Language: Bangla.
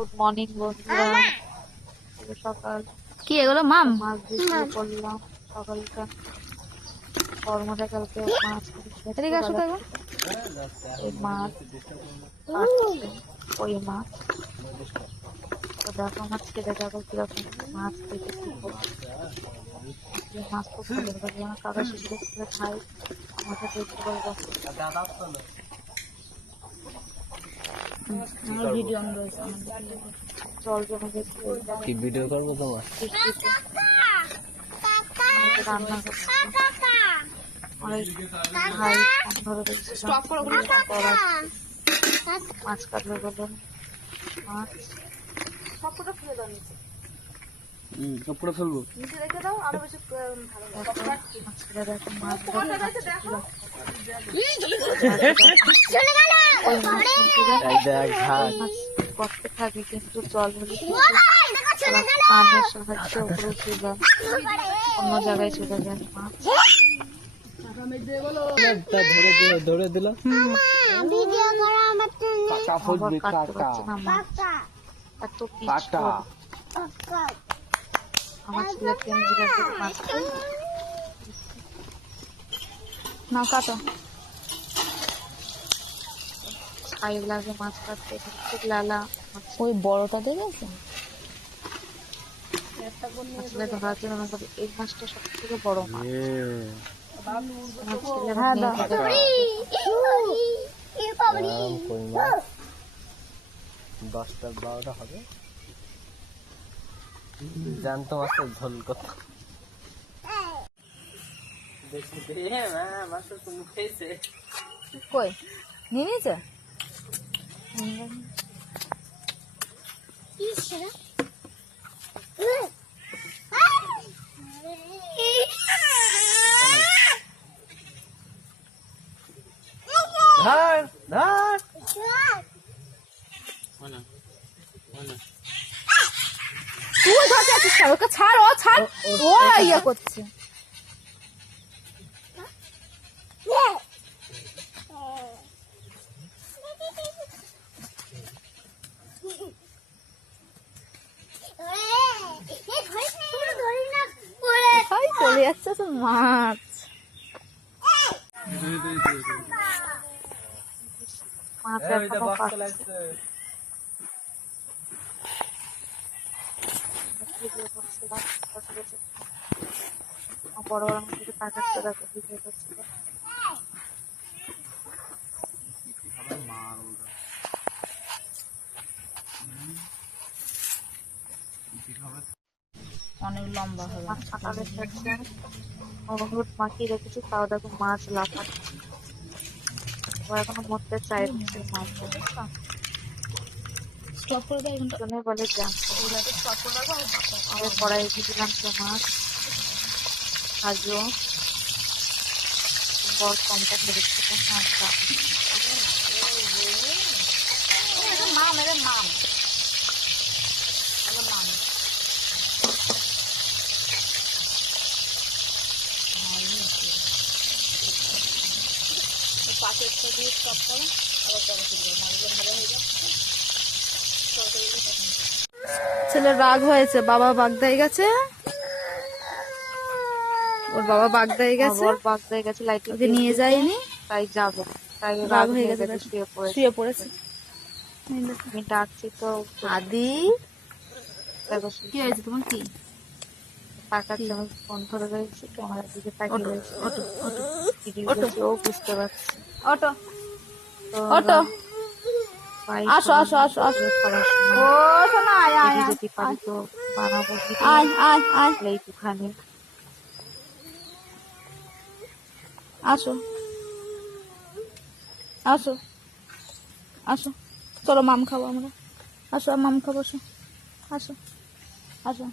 গুড মর্নিং বন্ধুরা, শুভ সকাল। কি এগুলো মাম? মাছ দিয়ে শুরু করলাম সকালটা। কর্মটা কালকে মাছ এদিকে আসো তো। এই মাছ কাটছে, ওই মাছ তো দেখো আমার ছেলে দেখো কিরকম মাছ থেকে কি করছে। মাছ খুব ভালো লাগে, আমার কাকা শিশুদের ছেলে খাই, আমাকে দেখতে পারবো। ভিডিও অন রয়েছে। জল জমে গেছে, কি ভিডিও করবো তোমার? রান্না করছে অনেক ভাই ধরে দেখছিলাম মাছ কাটবে বলে মাছ সবকটা ফেলে দাও নিচে। কাপড় ফেলবো। নিচে রেখে দাও, আরো বেশি ভালো লাগবে। মাছ করতে থাকে কিন্তু জল হলে কানের সাহায্যে উপরে উঠে যায়, অন্য জায়গায় চলে যায় মাছ। ধরে দিল কাটতে পারছে না মাছ, এত পিচ। আমার ছেলে কেমজি গেছে মাছ না কাটো। ছাই লাগে মাছ কাটতে, খুব লালা। ওই বড়টা দেখেছো? ছেলে ধরার জন্য মনে করি এই মাছটা সব থেকে বড় মাছ। আমার ছেলে হ্যাঁ, নিয়ে দাও। যাবে। 10টা 12টা হবে। জানতো মাছের ঝোল কত। কই নিয়ে নিয়েছে? ধর ধর তুই ধরতে আছিস কেন? ওকে ছাড়, ও ছাড়। ও ইয়ে করছে। চলে যাচ্ছে তো মাছ। মাছ এখনো পাচ্ছে। বড় বড় মাছ থেকে পাকাচ্ছে, দেখো ভিডিও করছিল। অনেক লম্বা হবে। মাছ কাটালে ফেলছে, হলুদ মাখিয়ে রেখেছি, তাও দেখো মাছ লাফাচ্ছে। ও এখনো মরতে চাইছে মাছ, স্টপ করে দাও এখানটা। জন্য বলে জান। স্টপ করে রাখো। আমি কড়াই ভেজেছিলাম সে মাছ ভাজো, বড় কমটা ভেজেছিলাম মাছটা। মাম, এটা মাম, এটা মাম। পাশে একটা দিয়ে স্টপ করো, আবার পরে তুলবে, মাছগুলো ভালো হয়ে যাবে। ছেলের রাগ হয়েছে, বাবা বাগদায় গেছে। ওর বাবা বাগদায় গেছে, ওর বাগদায় গেছে, লাইট ওকে নিয়ে যায়নি, তাই যাবে, তাই রাগ হয়ে গেছে, শুয়ে পড়েছে। আমি ডাকছি তো আদি দেখো কি হয়েছে তোমার? কি তাকাচ্ছে, আমি ফোন ধরে রয়েছি, ক্যামেরার দিকে তাকিয়ে রয়েছে, ও বুঝতে পারছে। অটো তো অটো ভাই আসো আসো আসো আসো। খাবার ও সময় শোনা, আয় আয় আয় যদি পারি তো বানাবো আয় আয় আয়। এইটুখানি। আসো আসো আসো, চলো মাম খাবো আমরা। আসো মাম খাবো, আসো আসো আসো।